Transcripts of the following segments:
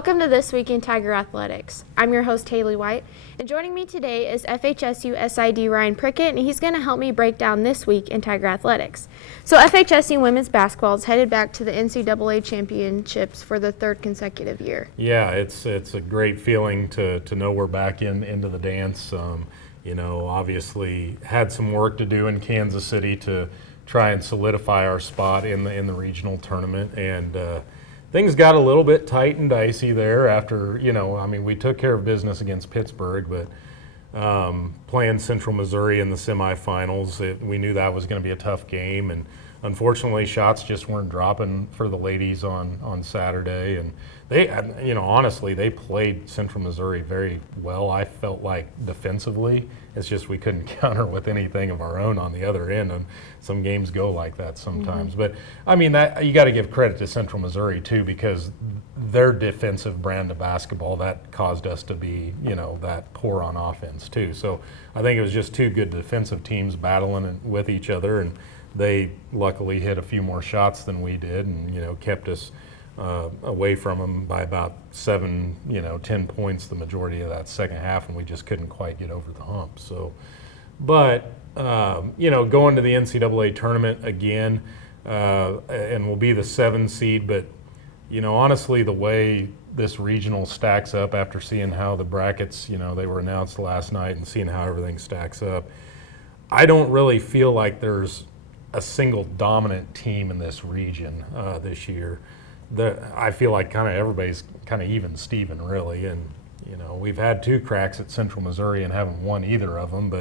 Welcome to This Week in Tiger Athletics. I'm your host, Haley White, and joining me today is FHSU SID Ryan Prickett, and he's going to help me break down this week in Tiger Athletics. So FHSU women's basketball is headed back to the NCAA championships for the third consecutive year. Yeah, it's a great feeling to know we're back into the dance. Obviously had some work to do in Kansas City to try and solidify our spot in the regional tournament, and things got a little bit tight and dicey there after, we took care of business against Pittsburgh, but playing Central Missouri in the semifinals, we knew that was going to be a tough game, and unfortunately shots just weren't dropping for the ladies on Saturday, and they, honestly, they played Central Missouri very well. I felt like defensively, it's just we couldn't counter with anything of our own on the other end, and some games go like that sometimes. But that you got to give credit to Central Missouri too, because their defensive brand of basketball that caused us to be, that poor on offense too. So I think it was just two good defensive teams battling with each other, and they luckily hit a few more shots than we did, and kept us away from them by about 7, 10 points the majority of that second half, and we just couldn't quite get over the hump. So, but going to the NCAA tournament again, and we'll be the 7 seed, but honestly, the way this regional stacks up after seeing how the brackets, they were announced last night and seeing how everything stacks up, I don't really feel like there's a single dominant team in this region this year. I feel like kind of everybody's kind of even Steven, really, and we've had 2 cracks at Central Missouri and haven't won either of them,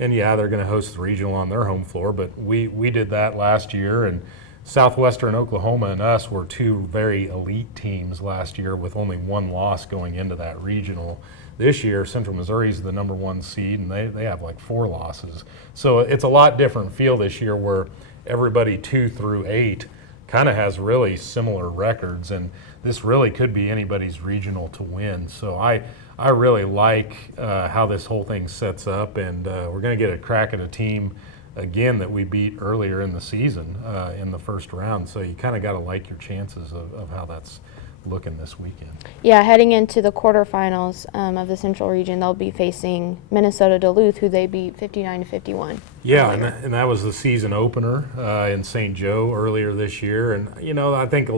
and they're going to host the regional on their home floor, but we did that last year, and Southwestern Oklahoma and us were 2 very elite teams last year with only 1 loss going into that regional. This year, Central Missouri's the number 1 seed, and they have like 4 losses. So it's a lot different feel this year where everybody 2 through 8 kind of has really similar records, and this really could be anybody's regional to win. So I really like how this whole thing sets up, and we're going to get a crack at a team again that we beat earlier in the season in the first round. So you kind of got to like your chances of how that's looking this weekend. Yeah, heading into the quarterfinals of the Central Region, they'll be facing Minnesota Duluth, who they beat 59-51. Yeah, and that was the season opener in St. Joe earlier this year. And, I think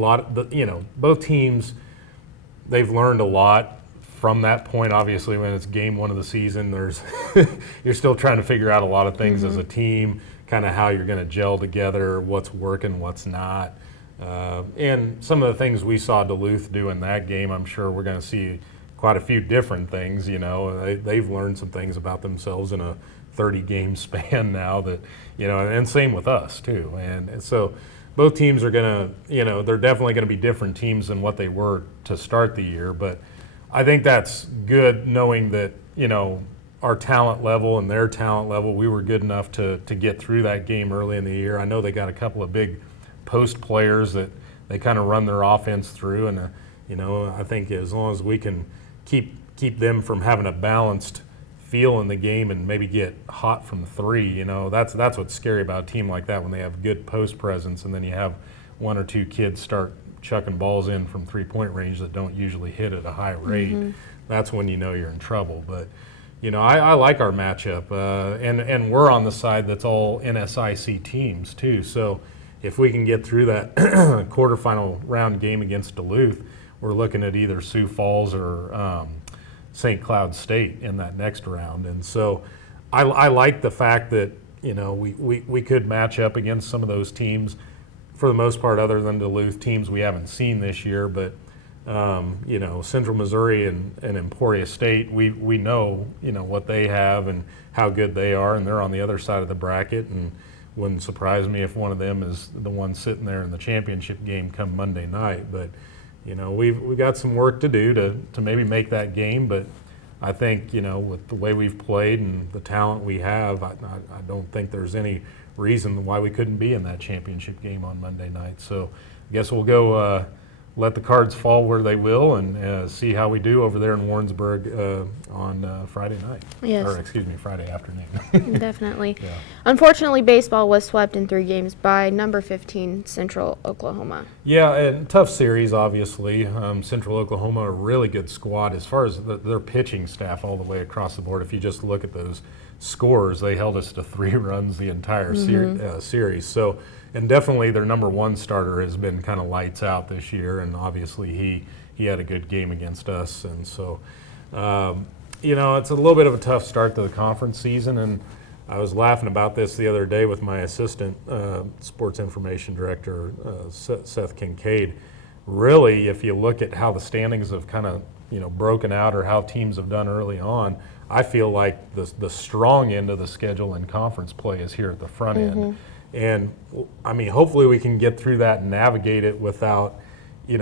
both teams, they've learned a lot from that point. Obviously, when it's game 1 of the season, you're still trying to figure out a lot of things as a team, kind of how you're going to gel together, what's working, what's not. And some of the things we saw Duluth do in that game, I'm sure we're going to see quite a few different things. They've learned some things about themselves in a 30-game span now that, and same with us too. And so both teams are going to, they're definitely going to be different teams than what they were to start the year. But I think that's good knowing that, our talent level and their talent level, we were good enough to get through that game early in the year. I know they got a couple of big post players that they kind of run their offense through, and I think as long as we can keep them from having a balanced feel in the game and maybe get hot from 3, that's what's scary about a team like that, when they have good post presence and then you have 1 or 2 kids start chucking balls in from 3-point range that don't usually hit at a high rate. That's when you're in trouble. But I like our matchup, and we're on the side that's all NSIC teams too, so if we can get through that quarterfinal round game against Duluth, we're looking at either Sioux Falls or St. Cloud State in that next round. And so I like the fact that, we could match up against some of those teams, for the most part, other than Duluth teams we haven't seen this year. But, Central Missouri and Emporia State, we know, what they have and how good they are, and they're on the other side of the bracket. And wouldn't surprise me if one of them is the one sitting there in the championship game come Monday night. But we've got some work to do to maybe make that game. But I think with the way we've played and the talent we have, I don't think there's any reason why we couldn't be in that championship game on Monday night. So I guess we'll go let the cards fall where they will and see how we do over there in Warrensburg on Friday night. Yes. Or excuse me, Friday afternoon. Definitely. Yeah. Unfortunately, baseball was swept in 3 games by number 15 Central Oklahoma. Yeah, and tough series, obviously. Central Oklahoma, a really good squad as far as their pitching staff all the way across the board. If you just look at those scores, they held us to 3 runs the entire series. So, and definitely their number 1 starter has been kind of lights out this year, and obviously he had a good game against us. And so, it's a little bit of a tough start to the conference season, and I was laughing about this the other day with my assistant sports information director, Seth Kincaid. Really, if you look at how the standings have kind of broken out or how teams have done early on, I feel like the strong end of the schedule in conference play is here at the front end. And I mean, hopefully we can get through that and navigate it without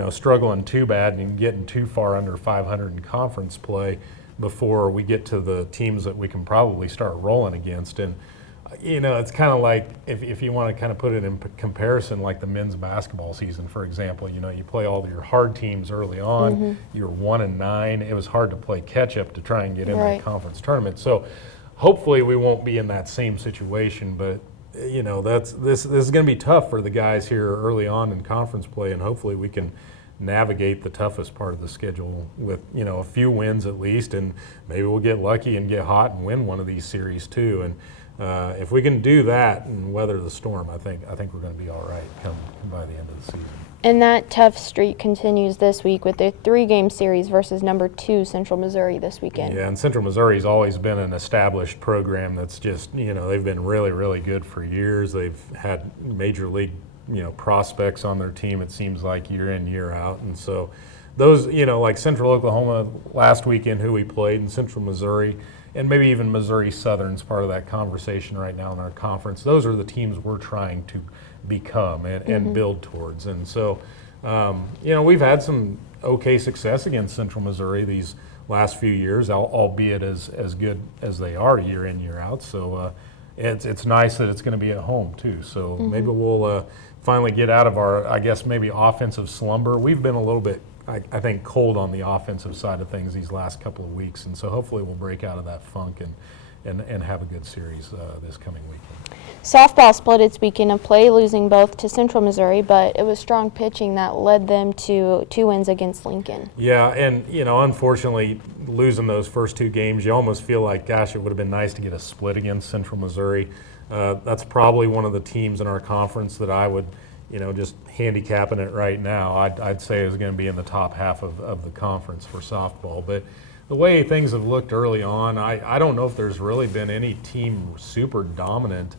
struggling too bad and getting too far under 500 in conference play before we get to the teams that we can probably start rolling against. And it's kind of like, if you want to kind of put it in comparison, like the men's basketball season, for example, you play all your hard teams early on, you're 1-9. It was hard to play catch up to try and get in that conference tournament. So hopefully we won't be in that same situation, but this is going to be tough for the guys here early on in conference play, and hopefully we can navigate the toughest part of the schedule with a few wins at least, and maybe we'll get lucky and get hot and win one of these series too. And if we can do that and weather the storm, I think we're going to be all right come by the end of the season. And that tough streak continues this week with a 3-game series versus number 2 Central Missouri this weekend. Yeah, and Central Missouri's always been an established program that's just, they've been really, really good for years. They've had major league, prospects on their team, it seems like, year in, year out. And so those, like Central Oklahoma last weekend, who we played, and Central Missouri, and maybe even Missouri Southern's part of that conversation right now in our conference. Those are the teams we're trying to become and build towards. And so, we've had some okay success against Central Missouri these last few years, albeit as good as they are year in, year out. So it's nice that it's going to be at home too. So maybe we'll finally get out of our, I guess, maybe offensive slumber. We've been a little bit, I think, cold on the offensive side of things these last couple of weeks, and so hopefully we'll break out of that funk and have a good series this coming weekend. Softball split its weekend of play, losing both to Central Missouri, but it was strong pitching that led them to 2 wins against Lincoln. Yeah, and unfortunately, losing those first 2 games, you almost feel like, gosh, it would have been nice to get a split against Central Missouri. That's probably one of the teams in our conference that I would, just handicapping it right now, I'd say is going to be in the top half of the conference for softball. But the way things have looked early on, I don't know if there's really been any team super dominant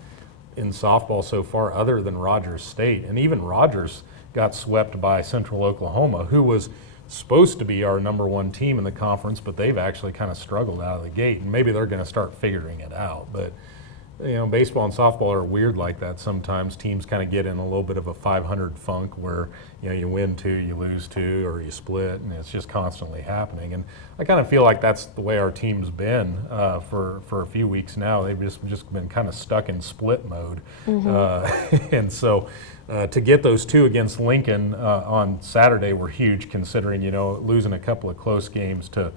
in softball so far other than Rogers State. And even Rogers got swept by Central Oklahoma, who was supposed to be our number 1 team in the conference, but they've actually kind of struggled out of the gate, and maybe they're going to start figuring it out. But baseball and softball are weird like that sometimes. Teams kind of get in a little bit of a 500 funk where you win 2, you lose 2, or you split, and it's just constantly happening. And I kind of feel like that's the way our team's been for a few weeks now. They've just been kind of stuck in split mode. And so to get those 2 against Lincoln on Saturday were huge, considering losing a couple of close games to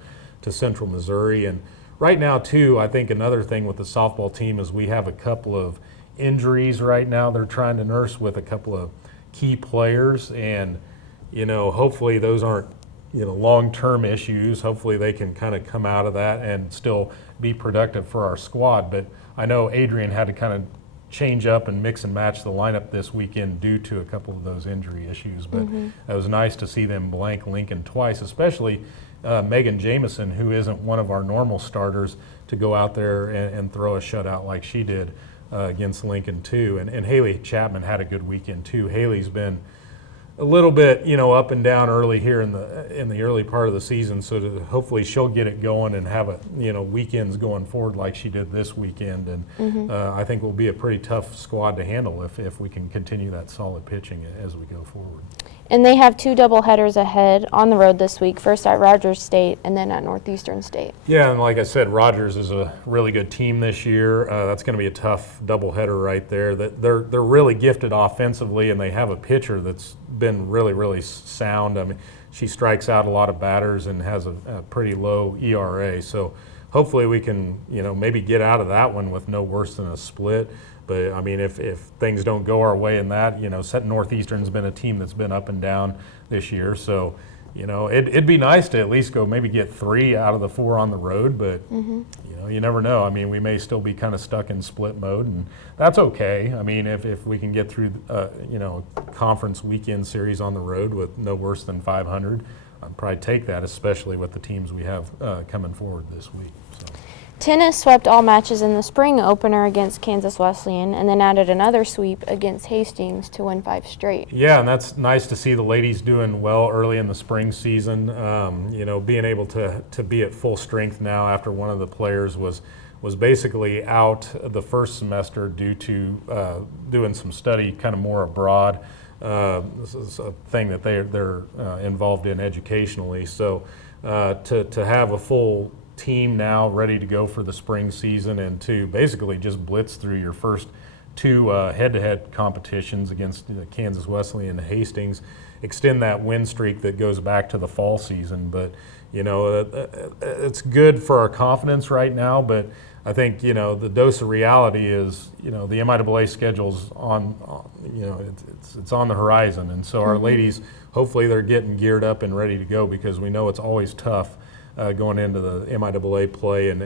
Central Missouri. And right now, too, I think another thing with the softball team is we have a couple of injuries right now they're trying to nurse with a couple of key players, and hopefully those aren't long-term issues. Hopefully they can kind of come out of that and still be productive for our squad. But I know Adrian had to kind of change up and mix and match the lineup this weekend due to a couple of those injury issues. But it was nice to see them blank Lincoln twice, especially Megan Jamison, who isn't one of our normal starters, to go out there and throw a shutout like she did against Lincoln too. And Haley Chapman had a good weekend too. Haley's been a little bit, up and down early here in the early part of the season, so hopefully she'll get it going and have weekends going forward like she did this weekend. And I think we'll be a pretty tough squad to handle if we can continue that solid pitching as we go forward. And they have 2 doubleheaders ahead on the road this week, first at Rogers State and then at Northeastern State. Yeah, and like I said, Rogers is a really good team this year. That's going to be a tough doubleheader right there. They're really gifted offensively, and they have a pitcher that's been really, really sound. I mean, she strikes out a lot of batters and has a pretty low ERA. So hopefully we can, maybe get out of that one with no worse than a split. But I mean, if things don't go our way in that, Northeastern's been a team that's been up and down this year. So, it'd be nice to at least go maybe get 3 out of the 4 on the road. But, you never know. I mean, we may still be kind of stuck in split mode, and that's okay. I mean, if we can get through, conference weekend series on the road with no worse than 500, I'd probably take that, especially with the teams we have coming forward this week. So. Tennis swept all matches in the spring opener against Kansas Wesleyan and then added another sweep against Hastings to win 5 straight. Yeah, and that's nice to see the ladies doing well early in the spring season. Being able to be at full strength now after one of the players was basically out the first semester due to doing some study kind of more abroad. This is a thing that they're involved in educationally. So to have a full team now ready to go for the spring season and to basically just blitz through your first 2 head-to-head competitions against Kansas Wesleyan and Hastings, extend that win streak that goes back to the fall season. But it's good for our confidence right now, but I think the dose of reality is the MIAA schedule's on it's on the horizon, and so our ladies, hopefully they're getting geared up and ready to go, because we know it's always tough going into the MIAA play, and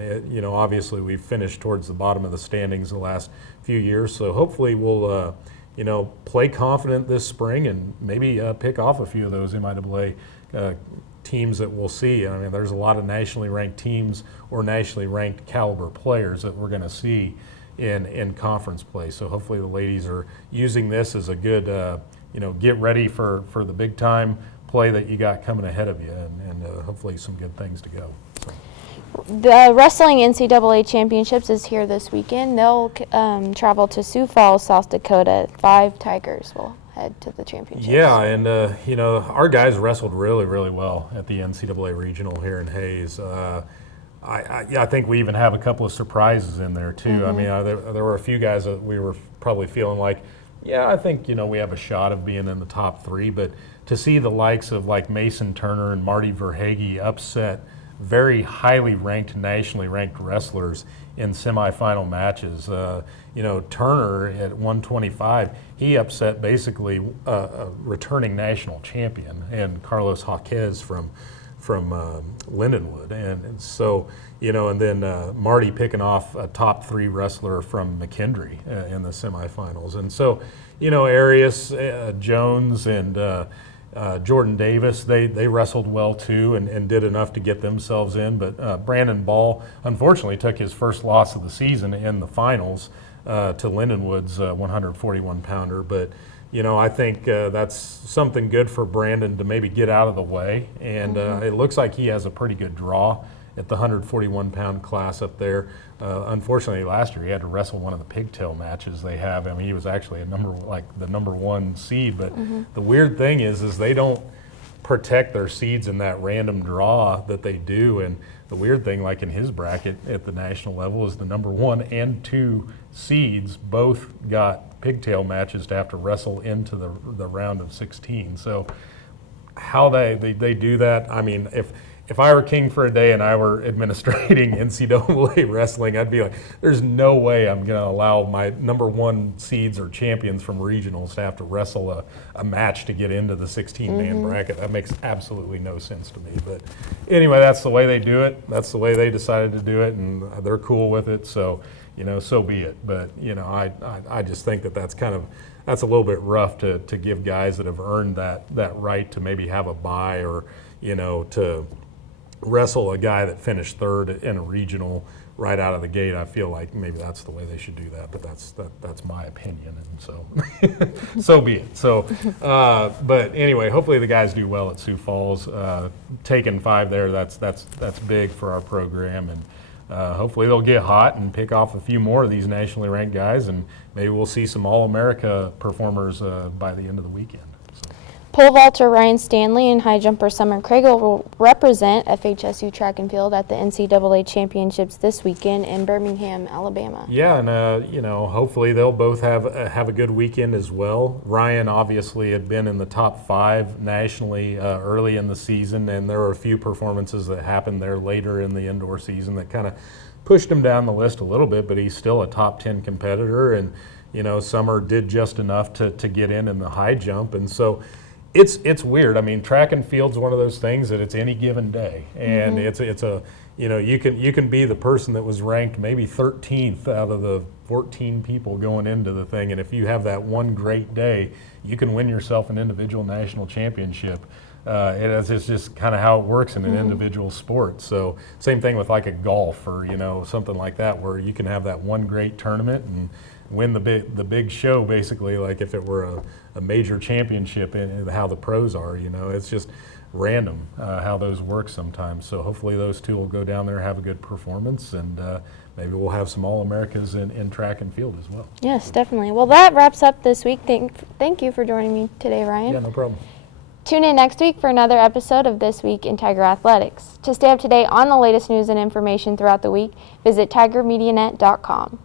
obviously we've finished towards the bottom of the standings the last few years, so hopefully we'll play confident this spring and maybe pick off a few of those MIAA teams that we'll see. I mean, there's a lot of nationally ranked teams or nationally ranked caliber players that we're going to see in conference play, so hopefully the ladies are using this as a good get ready for the big time play that you got coming ahead of you, and hopefully some good things to go. So. The Wrestling NCAA Championships is here this weekend. They'll travel to Sioux Falls, South Dakota. 5 Tigers will head to the championships. Yeah, and our guys wrestled really, really well at the NCAA regional here in Hayes. I think we even have a couple of surprises in there too. I mean, there were a few guys that we were probably feeling like, yeah, I think we have a shot of being in the top 3, but to see the likes of like Mason Turner and Marty Verhage upset very highly ranked, nationally ranked wrestlers in semifinal matches. Turner at 125, he upset basically a returning national champion, and Carlos Jaquez from Lindenwood, and so and then Marty picking off a top 3 wrestler from McKendree in the semifinals, and so Arias, Jones, and Jordan Davis, they wrestled well too and did enough to get themselves in, but Brandon Ball unfortunately took his first loss of the season in the finals to Lindenwood's 141-pounder, but I think that's something good for Brandon to maybe get out of the way, and it looks like he has a pretty good draw at the 141-pound class up there. Unfortunately, last year he had to wrestle one of the pigtail matches they have. I mean, he was actually the number 1 seed, but the weird thing is they don't protect their seeds in that random draw that they do, and the weird thing, like in his bracket at the national level, is the number 1 and 2 seeds both got pigtail matches to have to wrestle into the round of 16. So how they do that, I mean, if I were king for a day and I were administrating NCAA wrestling, I'd be like, there's no way I'm going to allow my number 1 seeds or champions from regionals to have to wrestle a match to get into the 16-man bracket. That makes absolutely no sense to me. But anyway, that's the way they do it. That's the way they decided to do it, and they're cool with it. So, so be it. But, I just think that's a little bit rough to give guys that have earned that right to maybe have a bye or, to wrestle a guy that finished 3rd in a regional right out of the gate. I feel like maybe that's the way they should do that, but that's my opinion, and so so be it. So, but anyway, hopefully the guys do well at Sioux Falls. Taking 5 there, that's big for our program, and hopefully they'll get hot and pick off a few more of these nationally ranked guys, and maybe we'll see some All-America performers by the end of the weekend. So. Pole vaulter Ryan Stanley and high jumper Summer Craigle will represent FHSU track and field at the NCAA championships this weekend in Birmingham, Alabama. Yeah, and hopefully they'll both have a good weekend as well. Ryan obviously had been in the top 5 nationally early in the season, and there were a few performances that happened there later in the indoor season that kind of pushed him down the list a little bit, but he's still a top 10 competitor, and Summer did just enough to get in the high jump, and so it's weird. I mean, track and field's one of those things that it's any given day, and it's a you can be the person that was ranked maybe 13th out of the 14 people going into the thing, and if you have that one great day, you can win yourself an individual national championship. It's just kind of how it works in an individual sport. So same thing with like a golf or something like that, where you can have that one great tournament and win the big show, basically, like if it were a major championship in how the pros are. It's just random how those work sometimes. So hopefully those two will go down there, have a good performance, and maybe we'll have some All-Americas in track and field as well. Yes, definitely. Well, that wraps up this week. Thank you for joining me today, Ryan. Yeah, no problem. Tune in next week for another episode of This Week in Tiger Athletics. To stay up to date on the latest news and information throughout the week, visit tigermedianet.com.